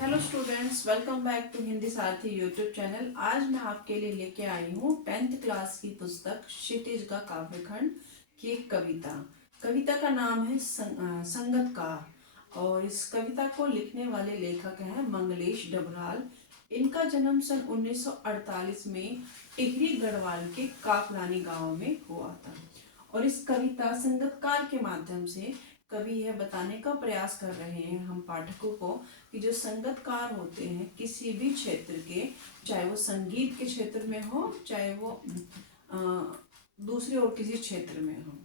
Hello students, welcome back to Hindi Sarathi YouTube channel. आज मैं आपके लिए लेके आई हूँ 10th क्लास की पुस्तक क्षितिज का काव्यखंड की एक कविता। कविता का नाम है संगतकार और इस कविता को लिखने वाले लेखक हैं मंगलेश डबराल। इनका जन्म सन 1948 में टिहरी गढ़वाल के काफलानी गांव में हुआ था और इस कविता संगतकार के माध्यम से कवि यह बताने का प्रयास कर रहे हैं हम पाठकों को कि जो संगतकार होते हैं किसी भी क्षेत्र के, चाहे वो संगीत के क्षेत्र में हो, चाहे वो दूसरे और किसी क्षेत्र में हो,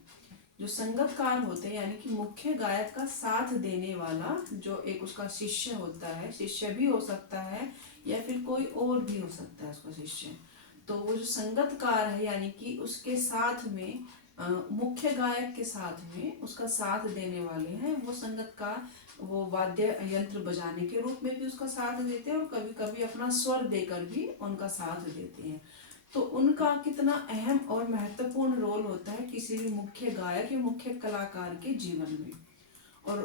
जो संगतकार होते हैं यानी कि मुख्य गायक का साथ देने वाला जो एक उसका शिष्य होता है, शिष्य भी हो सकता है या फिर कोई और भी हो सकता है उसका शिष्य। तो वो जो संगतकार है यानी कि उसके साथ में मुख्य गायक के साथ में उसका साथ देने वाले हैं वो संगतकार। वो वाद्य यंत्र बजाने के रूप में भी उसका साथ देते हैं और कभी कभी अपना स्वर देकर भी उनका साथ देते हैं। तो उनका कितना अहम और महत्वपूर्ण रोल होता है किसी भी मुख्य गायक या मुख्य कलाकार के जीवन में। और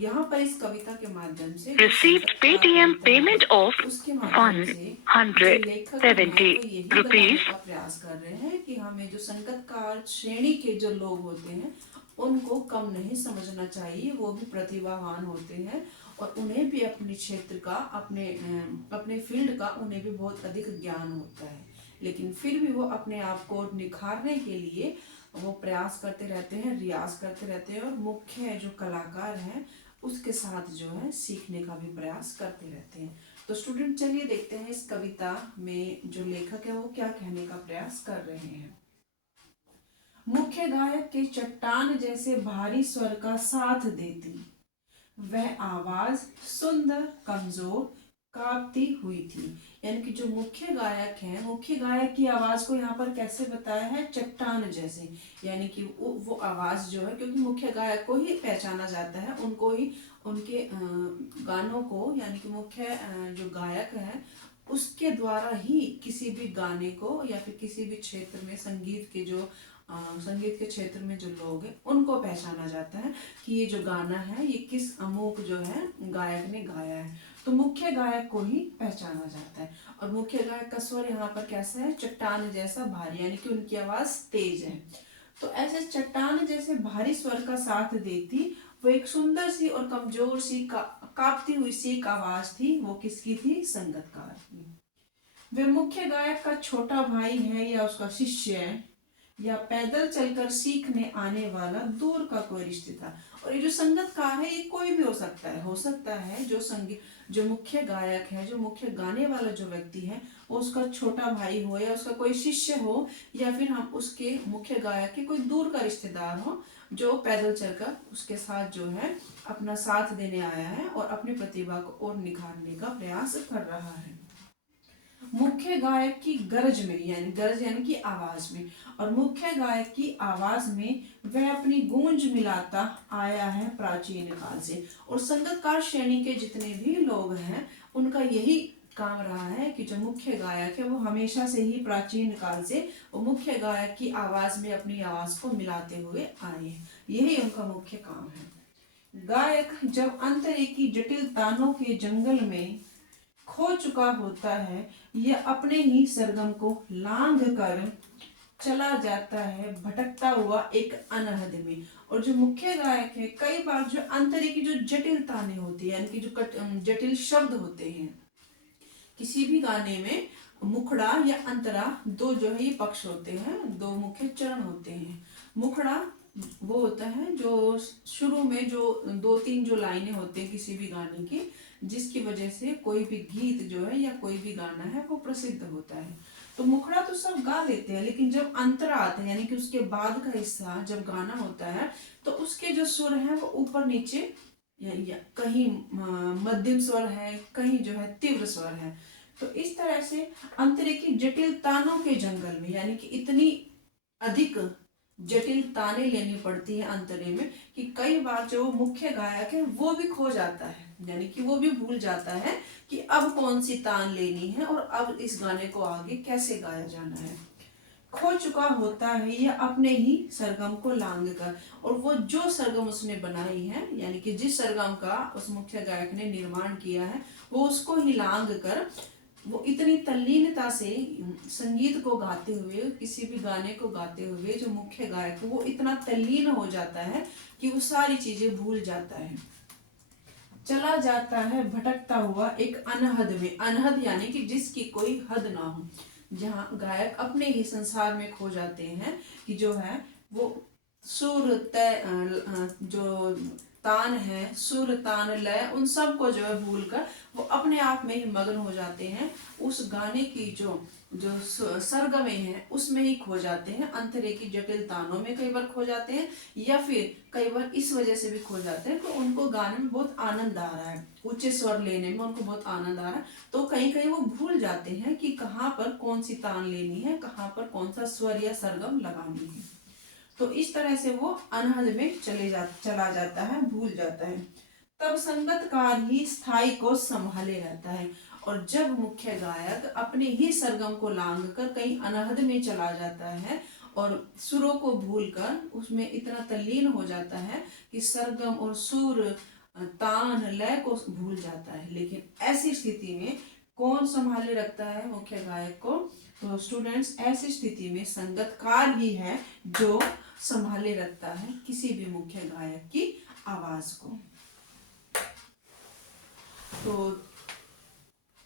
यहाँ पर इस कविता के माध्यम से जो Received संगतकार Paytm होता है payment of उसके माध्यम से जो लेखक हैं 170 वो यही बताने rupees. का प्रयास कर रहे हैं कि हमें जो संगतकार श्रेणी के जो लोग होते हैं उनको कम नहीं समझना चाहिए। वो भी प्रतिभावान होते हैं और उन्हें भी अपने क्षेत्र का, अपने फील्ड का उन्हें भी बहुत अधिक ज्ञान होता है, लेकिन फिर भी वो अपने आप को निखारने के लिए वो प्रयास करते रहते हैं, रियाज करते रहते हैं और मुख्य जो कलाकार हैं उसके साथ जो है सीखने का भी प्रयास करते रहते हैं। तो स्टूडेंट चलिए देखते हैं इस कविता में जो लेखक है वो क्या कहने का प्रयास कर रहे हैं। मुख्य गायक के चट्टान जैसे भारी स्वर का साथ देती वह आवाज सुंदर कमजोर कांपती हुई थी। यानी कि जो मुख्य गायक है, मुख्य गायक की आवाज को यहाँ पर कैसे बताया है, चट्टान जैसे। यानी कि वो आवाज जो है, क्योंकि मुख्य गायक को ही पहचाना जाता है, उनको ही उनके गानों को, यानी कि मुख्य जो गायक है उसके द्वारा ही किसी भी गाने को या फिर किसी भी क्षेत्र में संगीत के क्षेत्र में जो लोग हैं उनको पहचाना जाता है कि ये जो गाना है ये किस अमुक जो है गायक ने गाया है। तो मुख्य गायक को ही पहचाना जाता है और मुख्य गायक का स्वर यहाँ पर कैसा है, चट्टान जैसा भारी, यानी कि उनकी आवाज तेज है। तो ऐसे चट्टान जैसे भारी स्वर का साथ देती वो एक सुंदर सी और कमजोर सी कांपती हुई सी एक आवाज थी। वो किसकी थी, संगतकार की। वे मुख्य गायक का छोटा भाई है या उसका शिष्य है या पैदल चलकर सीखने आने वाला दूर का कोई रिश्तेदार। और ये जो संगतकार है ये कोई भी हो सकता है जो मुख्य गायक है, जो मुख्य गाने वाला जो व्यक्ति है वो उसका छोटा भाई हो या उसका कोई शिष्य हो या फिर हम उसके मुख्य गायक के कोई दूर का रिश्तेदार हो जो पैदल चलकर उसके साथ जो है अपना साथ देने आया है और अपनी प्रतिभा को और निखारने का प्रयास कर रहा है। मुख्य गायक की गरज में, यानी गरज यानी कि आवाज में, और मुख्य गायक की आवाज में वह अपनी गूंज मिलाता आया है प्राचीन काल से। और संगीतकार श्रेणी के जितने भी लोग हैं उनका यही काम रहा है कि जो मुख्य गायक है वो हमेशा से ही प्राचीन काल से वो मुख्य गायक की आवाज में अपनी आवाज को मिलाते हुए आए हैं। यही उनका मुख्य काम है। गायक जब अंतरिकी जटिल तानों के जंगल में खो चुका होता है यह अपने ही सरगम को लांघ कर चला जाता है भटकता हुआ एक अनहद में। और जो मुख्य गायक है कई बार जो अंतरिकी जो जटिल ताने होती है, यानी कि जो जटिल शब्द होते हैं किसी भी गाने में, मुखड़ा या अंतरा दो जो है ये पक्ष होते हैं, दो मुख्य चरण होते हैं। मुखड़ा वो होता है जो शुरू में जो दो तीन जो लाइनें होते हैं किसी भी गाने की, जिसकी वजह से कोई भी गीत जो है या कोई भी गाना है वो प्रसिद्ध होता है। तो मुखड़ा तो सब गा लेते हैं, लेकिन जब अंतरा आता है यानी कि उसके बाद का हिस्सा जब गाना होता है तो उसके जो सुर हैं वो ऊपर नीचे या कहीं मध्यम स्वर है, कहीं जो है तीव्र स्वर है। तो इस तरह से अंतरिकी जटिल तानों के जंगल में, यानी कि इतनी अधिक जटिल ताने लेनी पड़ती है अंतरे में कि कई बार जो मुख्य गायक है वो भी खो जाता है, यानी कि वो भी भूल जाता है कि अब कौन सी तान लेनी है और अब इस गाने को आगे कैसे गाया जाना है। खो चुका होता है या अपने ही सरगम को लांग कर, और वो जो सरगम उसने बनाई है, यानी कि जिस सरगम का उस मुख्य गायक ने निर्माण किया है, वो उसको ही लांग कर वो इतनी तल्लीनता से संगीत को गाते हुए, किसी भी गाने को गाते हुए जो मुख्य गायक है वो इतना तल्लीन हो जाता है कि वो सारी चीजें भूल जाता है, चला जाता है भटकता हुआ एक अनहद में। अनहद यानी कि जिसकी कोई हद ना हो, जहाँ गायक अपने ही संसार में खो जाते हैं, कि जो है वो सुर तय जो तान है, सुर तान लय, उन सब को जो है भूल कर वो अपने आप में ही मग्न हो जाते हैं, उस गाने की जो जो सरगमे हैं उसमें ही खो जाते हैं, अंतरे की जटिल तानों में कई बार खो जाते हैं, या फिर कई बार इस वजह से भी खो जाते हैं कि उनको गाने में बहुत आनंद आ रहा है, ऊंचे स्वर लेने में उनको बहुत आनंद आ रहा है, तो कहीं कहीं वो भूल जाते हैं कि कहाँ पर कौन सी तान लेनी है, कहाँ पर कौन सा स्वर या सरगम लगानी है। तो इस तरह से वो अनहद में चला जाता है, भूल जाता है। तब संगतकार ही स्थाई को संभाले रहता है, और जब मुख्य गायक अपने ही सरगम को लांग कर कहीं अनहद में चला जाता है और सुरों को भूलकर उसमें इतना तल्लीन हो जाता है कि सरगम और सुर तान लय को भूल जाता है, लेकिन ऐसी स्थिति में कौन संभाले रखता है मुख्य गायक को? तो स्टूडेंट्स, ऐसी स्थिति में संगतकार ही है जो संभाले रखता है किसी भी मुख्य गायक की आवाज को। तो